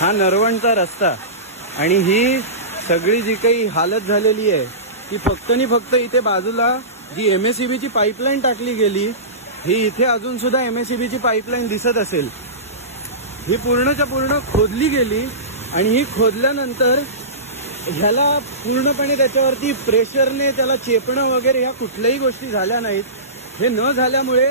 हा नरवणचा रस्ता आणि ही सगळी जी काही हालत झालेली आहे ती फक्त आणि फक्त इथे बाजूला जी MSEBची पाईपलाईन टाकली गेली, ही इथे अजून सुद्धा MSEBची पाईपलाईन दिसत असेल, ही पूर्णच्या पूर्ण खोदली गेली आणि ही खोदल्यानंतर ह्याला पूर्णपणे त्याच्यावरती प्रेशरने त्याला चेपणं वगैरे ह्या कुठल्याही गोष्टी झाल्या नाहीत. हे न झाल्यामुळे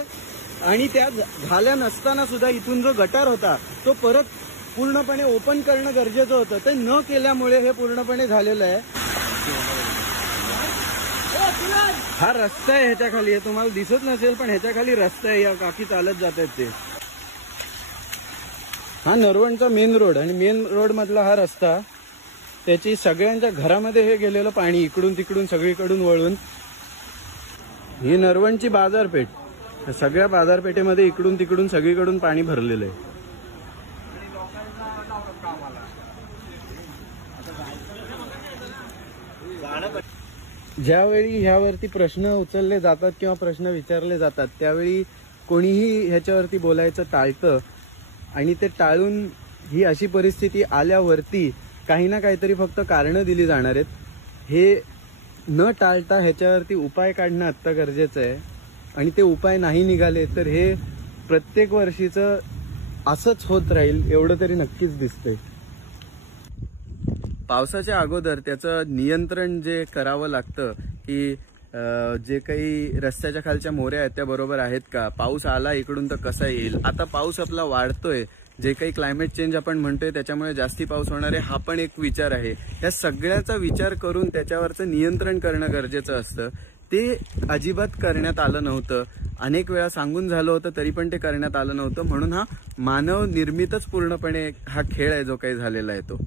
आणि त्या झाल्या नसताना सुद्धा इथून जो गटार होता तो परत पूर्णपणे ओपन करणं गरजेचं होतं. ते न केल्यामुळे हे पूर्णपणे झालेलं आहे. हा रस्ता आहे ह्याच्या खाली, हे तुम्हाला दिसत नसेल पण ह्याच्या खाली रस्ता आहे. या काकी चालत जात आहेत ते. हा नरवणचा मेन रोड आणि मेन रोड मधला हा रस्ता, त्याची सगळ्यांच्या घरामध्ये हे गेलेलं पाणी इकडून तिकडून सगळीकडून वळून. ही नरवणची बाजारपेठ, सगळ्या बाजारपेठेमध्ये इकडून तिकडून सगळीकडून पाणी भरलेलं आहे. ज्यावेळी ह्यावरती प्रश्न उचलले जातात किंवा प्रश्न विचारले जातात त्यावेळी कोणीही ह्याच्यावरती बोलायचं टाळतं आणि ते टाळून ही अशी परिस्थिती आल्यावरती काही ना काहीतरी फक्त कारणं दिली जाणार आहेत. हे न टाळता ह्याच्यावरती उपाय काढणं आत्ता गरजेचं आहे आणि ते उपाय नाही निघाले तर हे प्रत्येक वर्षीचं असंच होत राहील एवढं तरी नक्कीच दिसतंय. पावसाच्या अगोदर त्याचं नियंत्रण जे करावं लागतं की जे काही रस्त्याच्या खालच्या मोऱ्या आहेत त्या बरोबर आहेत का, पाऊस आला इकडून तर कसा येईल. आता पाऊस आपला वाढतोय, जे काही क्लायमेट चेंज आपण म्हणतोय त्याच्यामुळे जास्ती पाऊस होणार आहे हा पण एक विचार आहे. या सगळ्याचा विचार करून त्याच्यावरचं नियंत्रण करणं गरजेचं असतं. ते अजिबात करण्यात आलं नव्हतं. अनेक वेळा सांगून झालं होतं तरी पण ते करण्यात आलं नव्हतं. म्हणून हा मानव निर्मितच पूर्णपणे हा खेळ आहे जो काही झालेला आहे तो.